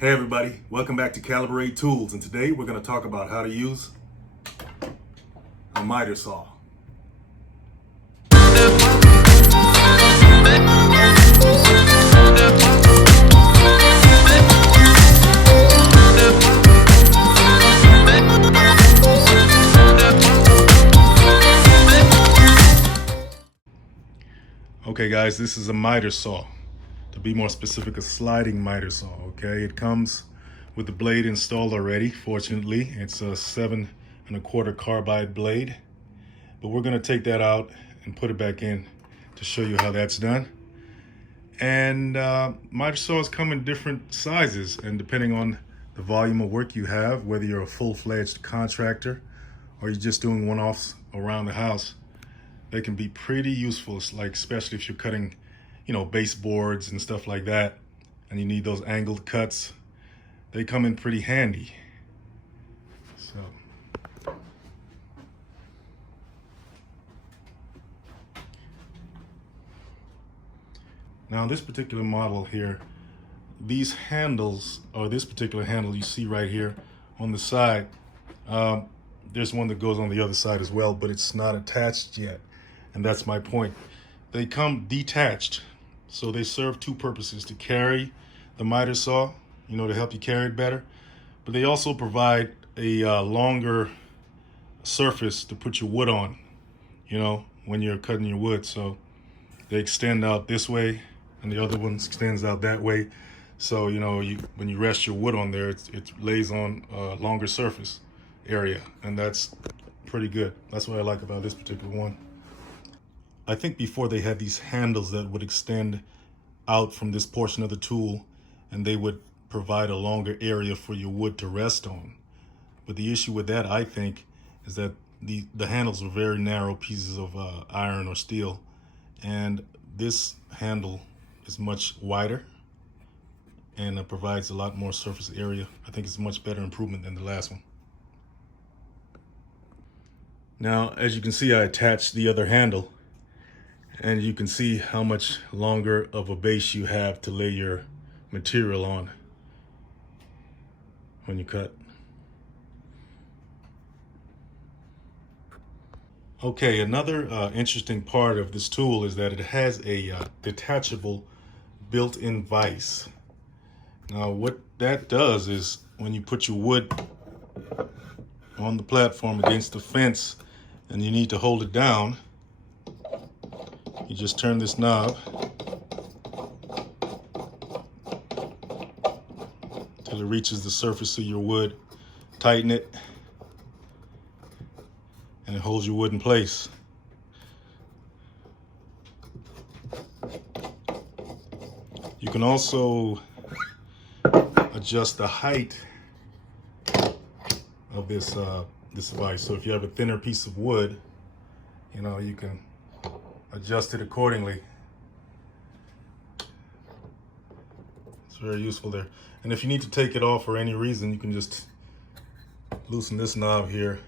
Hey everybody, welcome back to Calibrate Tools, and today we're going to talk about how to use a mitre saw. Okay guys, this is a mitre saw. To be more specific, a sliding mitre saw, okay? It comes with the blade installed already, fortunately. It's a 7 1/4 carbide blade. But we're gonna take that out and put it back in to show you how that's done. And mitre saws come in different sizes, and depending on the volume of work you have, whether you're a full-fledged contractor or you're just doing one-offs around the house, they can be pretty useful, like especially if you're cutting, baseboards and stuff like that, and you need those angled cuts. They come in pretty handy. So now this particular model here, these handles, or this particular handle you see right here on the side, there's one that goes on the other side as well, but it's not attached yet. And that's my point. They come detached. So they serve two purposes: to carry the mitre saw, to help you carry it better. But they also provide a longer surface to put your wood on, when you're cutting your wood. So they extend out this way and the other one extends out that way. So, when you rest your wood on there, it lays on a longer surface area, and that's pretty good. That's what I like about this particular one. I think before they had these handles that would extend out from this portion of the tool, and they would provide a longer area for your wood to rest on. But the issue with that, I think, is that the handles are very narrow pieces of iron or steel, and this handle is much wider and it provides a lot more surface area. I think it's a much better improvement than the last one. Now, as you can see, I attached the other handle, and you can see how much longer of a base you have to lay your material on when you cut. Okay, another interesting part of this tool is that it has a detachable built-in vise. Now, what that does is when you put your wood on the platform against the fence and you need to hold it down, you just turn this knob till it reaches the surface of your wood, tighten it, and it holds your wood in place. You can also adjust the height of this vise. So if you have a thinner piece of wood, you can adjust it accordingly. It's very useful there. And if you need to take it off for any reason, you can just loosen this knob here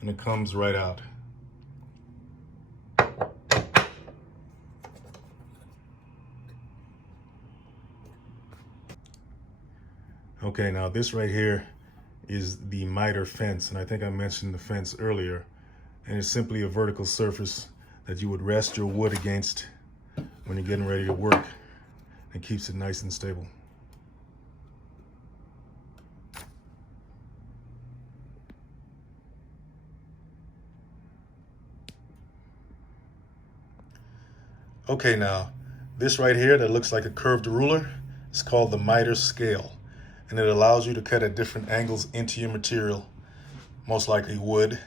and it comes right out. Okay, now this right here is the mitre fence, and I think I mentioned the fence earlier, and it's simply a vertical surface that you would rest your wood against when you're getting ready to work, and keeps it nice and stable. Okay, now this right here that looks like a curved ruler is called the mitre scale, and it allows you to cut at different angles into your material, most likely wood.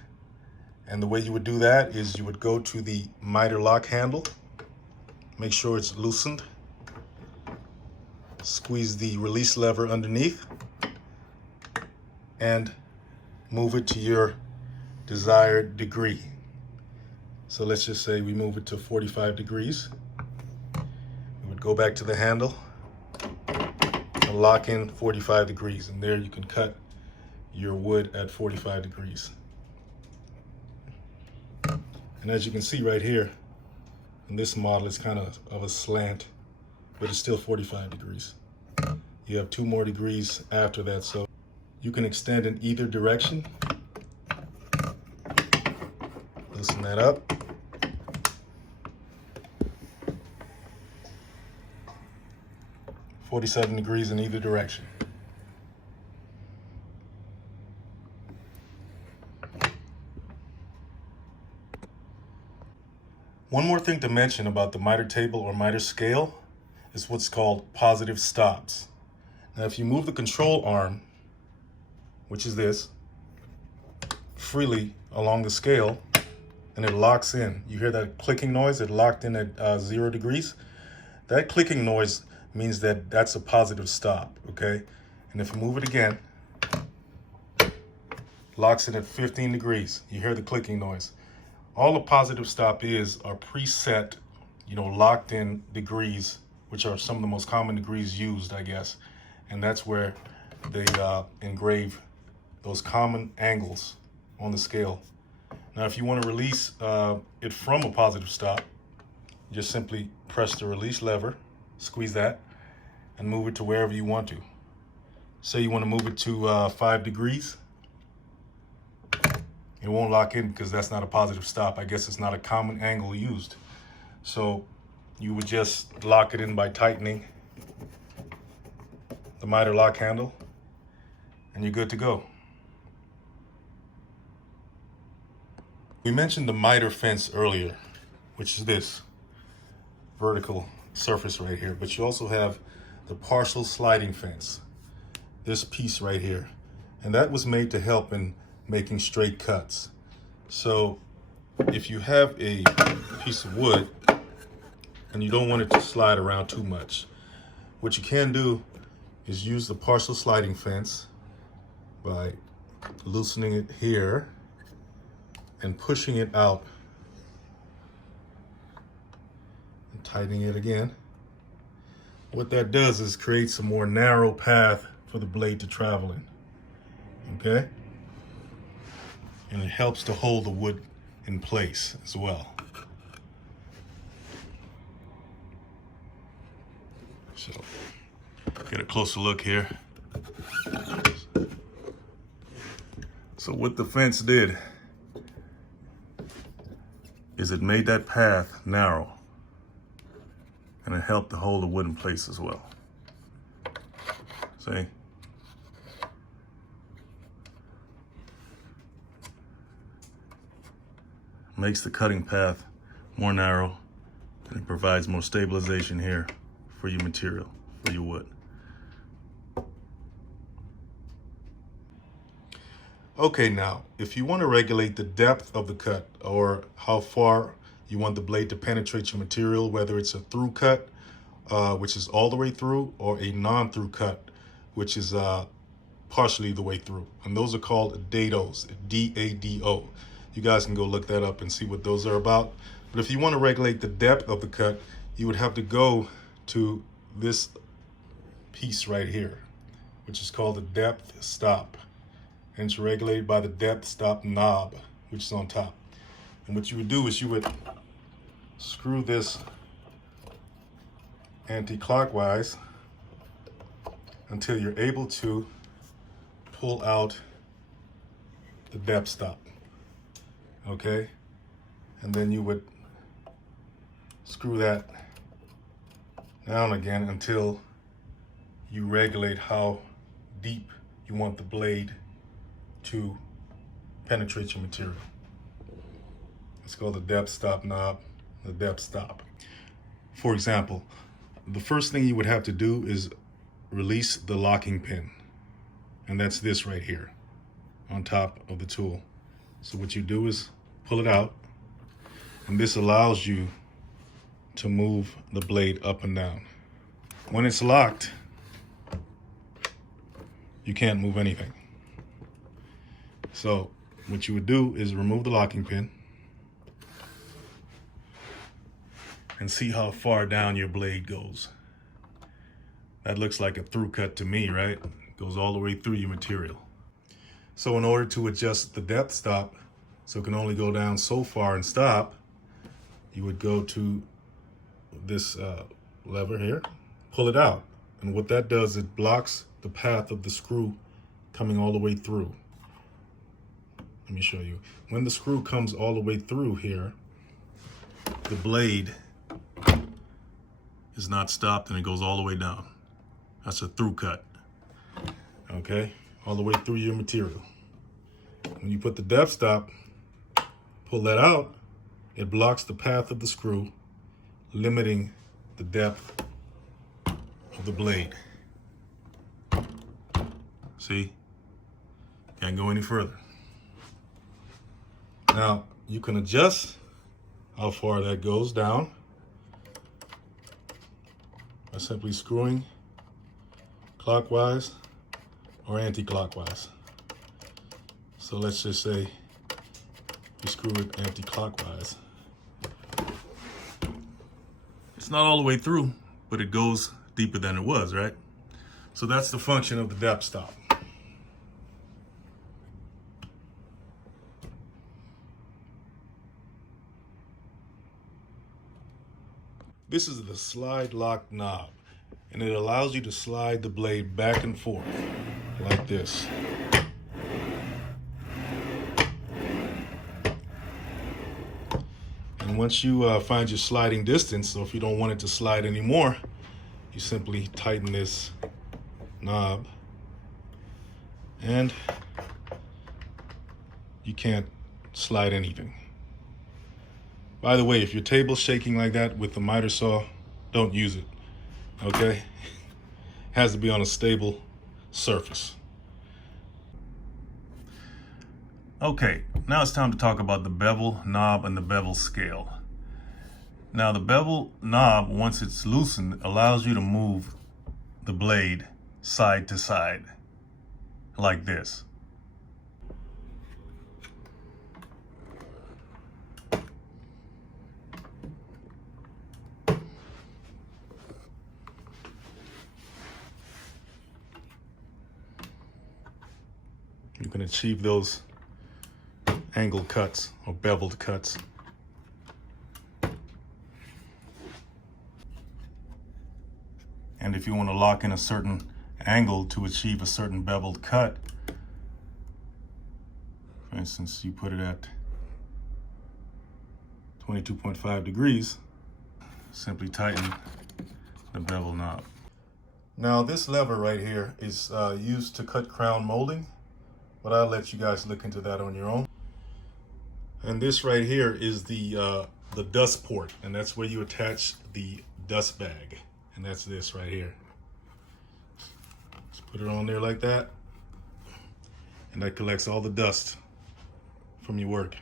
And the way you would do that is you would go to the mitre lock handle, make sure it's loosened, squeeze the release lever underneath, and move it to your desired degree. So let's just say we move it to 45 degrees. We would go back to the handle and lock in 45 degrees, and there you can cut your wood at 45 degrees. And as you can see right here, in this model, it's kind of a slant, but it's still 45 degrees. You have 2 more degrees after that, so you can extend in either direction. Loosen that up. "47 degrees in either direction." One more thing to mention about the mitre table or mitre scale is what's called positive stops. Now, if you move the control arm, which is this, freely along the scale, and it locks in. You hear that clicking noise? It locked in at 0 degrees. That clicking noise means that that's a positive stop, okay? And if you move it again, locks in at 15 degrees. You hear the clicking noise. All a positive stop are preset, locked in degrees, which are some of the most common degrees used, I guess. And that's where they engrave those common angles on the scale. Now, if you want to release it from a positive stop, just simply press the release lever, squeeze that, and move it to wherever you want to. Say you want to move it to 5 degrees. It won't lock in because that's not a positive stop. I guess it's not a common angle used. So you would just lock it in by tightening the mitre lock handle, and you're good to go. We mentioned the mitre fence earlier, which is this vertical surface right here, but you also have the partial sliding fence, this piece right here, and that was made to help in making straight cuts. So if you have a piece of wood and you don't want it to slide around too much, what you can do is use the partial sliding fence by loosening it here and pushing it out and tightening it again. What that does is creates a more narrow path for the blade to travel in, okay? And it helps to hold the wood in place as well. So, get a closer look here. So what the fence did is it made that path narrow, and it helped to hold the wood in place as well. See? Makes the cutting path more narrow, and it provides more stabilization here for your material, for your wood. Okay, now, if you want to regulate the depth of the cut or how far you want the blade to penetrate your material, whether it's a through cut, which is all the way through, or a non-through cut, which is partially the way through. And those are called dados, D-A-D-O. You guys can go look that up and see what those are about. But if you want to regulate the depth of the cut, you would have to go to this piece right here, which is called the depth stop. And it's regulated by the depth stop knob, which is on top. And what you would do is you would screw this anti-clockwise until you're able to pull out the depth stop, okay? And then you would screw that down again until you regulate how deep you want the blade to penetrate your material. It's called the depth stop knob, the depth stop. For example, the first thing you would have to do is release the locking pin. And that's this right here on top of the tool. So what you do is pull it out, and this allows you to move the blade up and down. When it's locked, you can't move anything. So what you would do is remove the locking pin and see how far down your blade goes. That looks like a through cut to me, right? It goes all the way through your material. So in order to adjust the depth stop, so it can only go down so far and stop, you would go to this lever here, pull it out, And what that does, it blocks the path of the screw coming all the way through. Let me show you. When the screw comes all the way through here, the blade is not stopped and it goes all the way down. That's a through cut. Okay, all the way through your material. When you put the depth stop, pull that out, it blocks the path of the screw, limiting the depth of the blade. See? Can't go any further. Now, you can adjust how far that goes down by simply screwing clockwise or anti-clockwise. So let's just say you screw it anti-clockwise. It's not all the way through, but it goes deeper than it was, right? So that's the function of the depth stop. This is the slide lock knob, and it allows you to slide the blade back and forth like this. And once you find your sliding distance, so if you don't want it to slide anymore, you simply tighten this knob and you can't slide anything. By the way, if your table's shaking like that with the mitre saw, don't use it, okay? It has to be on a stable surface. Okay, now it's time to talk about the bevel knob and the bevel scale. Now the bevel knob, once it's loosened, allows you to move the blade side to side, like this. You can achieve those angle cuts or beveled cuts. And if you want to lock in a certain angle to achieve a certain beveled cut, for instance, you put it at 22.5 degrees, simply tighten the bevel knob. Now this lever right here is used to cut crown molding, but I'll let you guys look into that on your own. And this right here is the dust port, and that's where you attach the dust bag. And that's this right here. Just put it on there like that, and that collects all the dust from your work.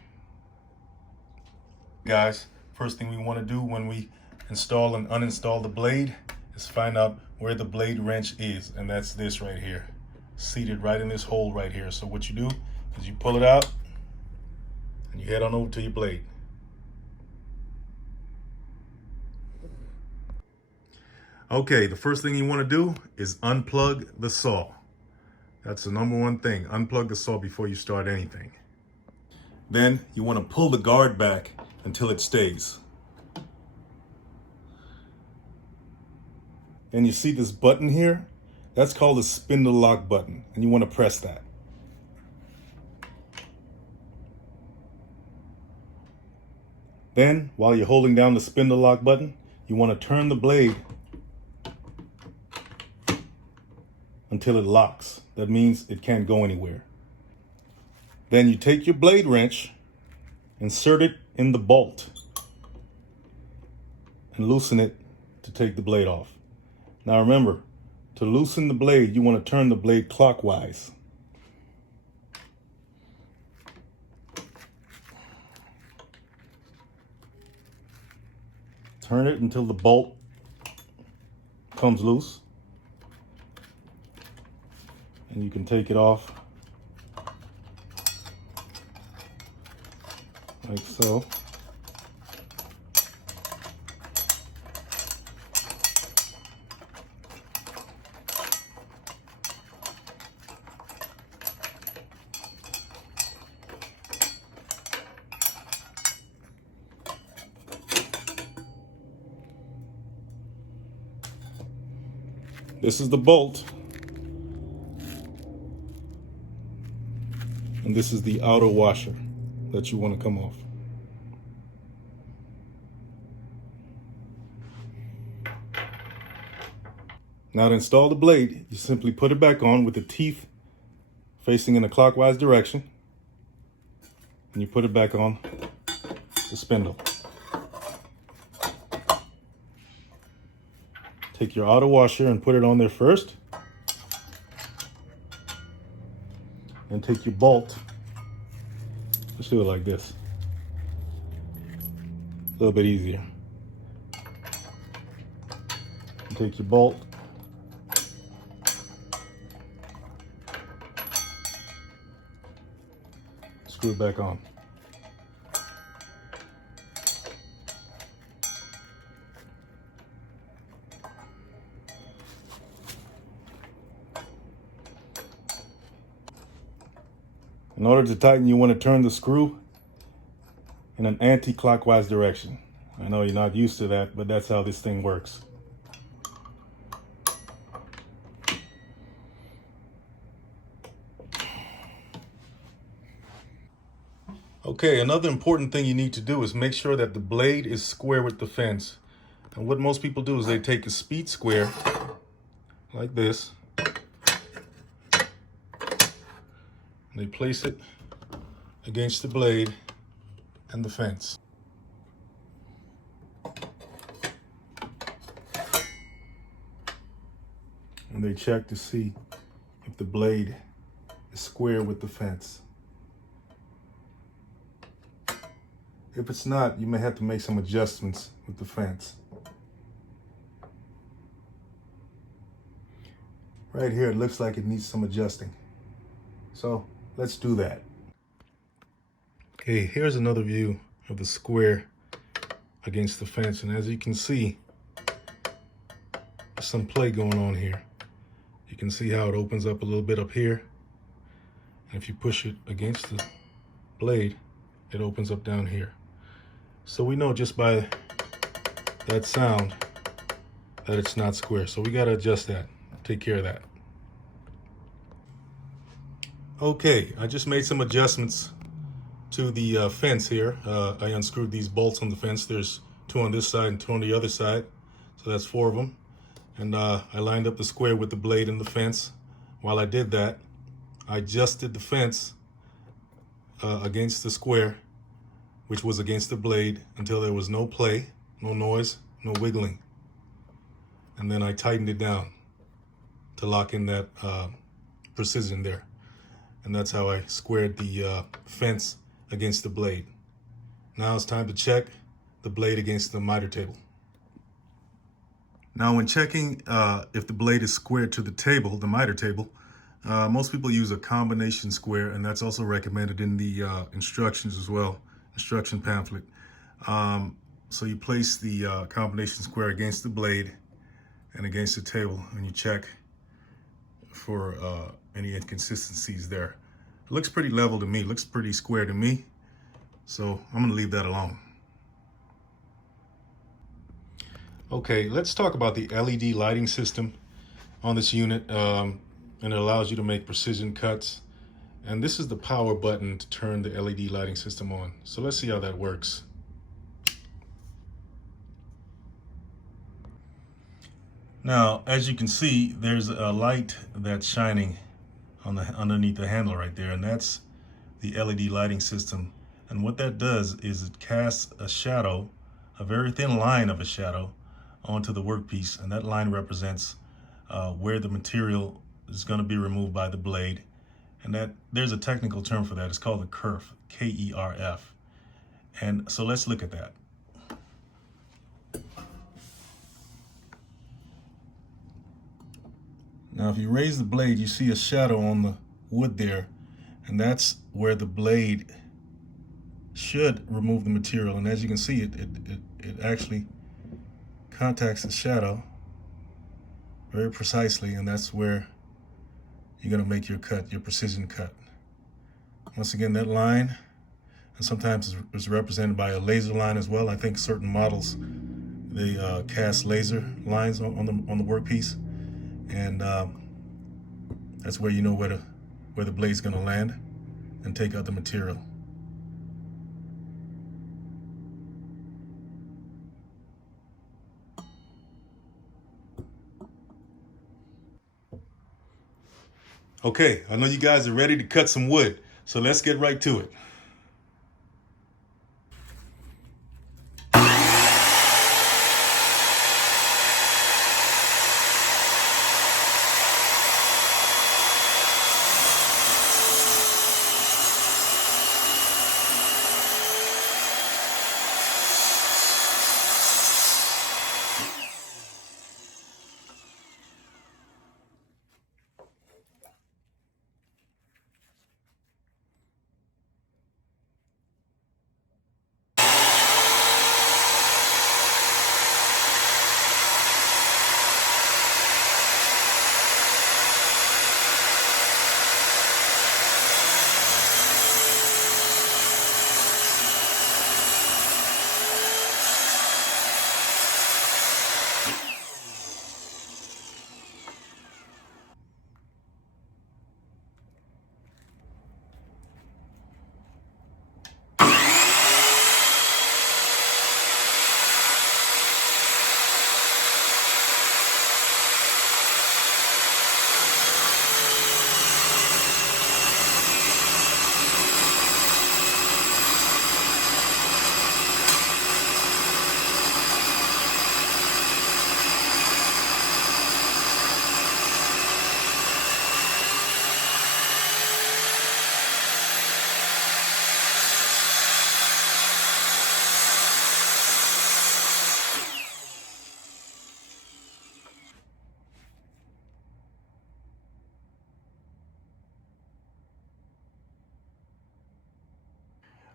Guys, first thing we want to do when we install and uninstall the blade is find out where the blade wrench is, and that's this right here, seated right in this hole right here. So what you do is you pull it out and you head on over to your blade. Okay, the first thing you want to do is unplug the saw. That's the number one thing. Unplug the saw before you start anything. Then you want to pull the guard back until it stays. And you see this button here? That's called the spindle lock button, and you want to press that. Then, while you're holding down the spindle lock button, you want to turn the blade until it locks. That means it can't go anywhere. Then you take your blade wrench, insert it in the bolt, and loosen it to take the blade off. Now remember, to loosen the blade, you want to turn the blade clockwise. Turn it until the bolt comes loose. And you can take it off like so. This is the bolt. And this is the outer washer that you want to come off. Now to install the blade, you simply put it back on with the teeth facing in a clockwise direction. And you put it back on the spindle. Take your outer washer and put it on there first. And take your bolt. Let's do it like this. A little bit easier. And take your bolt. Screw it back on. In order to tighten, you want to turn the screw in an anti-clockwise direction. I know you're not used to that, but that's how this thing works. Okay, another important thing you need to do is make sure that the blade is square with the fence. And what most people do is they take a speed square like this. And they place it against the blade and the fence. And they check to see if the blade is square with the fence. If it's not, you may have to make some adjustments with the fence. Right here, it looks like it needs some adjusting. So let's do that. Okay, here's another view of the square against the fence. And as you can see, there's some play going on here. You can see how it opens up a little bit up here. And if you push it against the blade, it opens up down here. So we know just by that sound that it's not square. So we got to adjust that, take care of that. Okay, I just made some adjustments to the fence here. I unscrewed these bolts on the fence. There's 2 on this side and 2 on the other side. So that's 4 of them. And I lined up the square with the blade and the fence. While I did that, I adjusted the fence against the square, which was against the blade, until there was no play, no noise, no wiggling. And then I tightened it down to lock in that precision there. And that's how I squared the fence against the blade. Now it's time to check the blade against the mitre table. Now when checking if the blade is squared to the table, the mitre table, most people use a combination square, and that's also recommended in the instructions as well, instruction pamphlet. So you place the combination square against the blade and against the table, and you check for any inconsistencies there. It looks pretty level to me, it looks pretty square to me, so I'm gonna leave that alone. Okay, let's talk about the LED lighting system on this unit. And it allows you to make precision cuts. And this is the power button to turn the LED lighting system on. So let's see how that works. Now, as you can see, there's a light that's shining on underneath the handle right there, and that's the LED lighting system. And what that does is it casts a shadow, a very thin line of a shadow, onto the workpiece, and that line represents where the material is going to be removed by the blade. And that there's a technical term for that. It's called a kerf, K-E-R-F. And so let's look at that. Now if you raise the blade, you see a shadow on the wood there, and that's where the blade should remove the material. And as you can see, it actually contacts the shadow very precisely, and that's where you're going to make your cut, your precision cut. Once again, that line, and sometimes it's represented by a laser line as well. I think certain models, they cast laser lines on the workpiece, and that's where you know where the blade's gonna land, and take out the material. Okay, I know you guys are ready to cut some wood, so let's get right to it.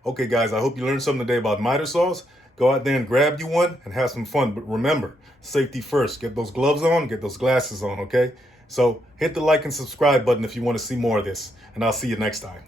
Okay guys, I hope you learned something today about miter saws. Go out there and grab you one and have some fun. But remember, safety first. Get those gloves on, get those glasses on, okay? So hit the like and subscribe button if you want to see more of this. And I'll see you next time.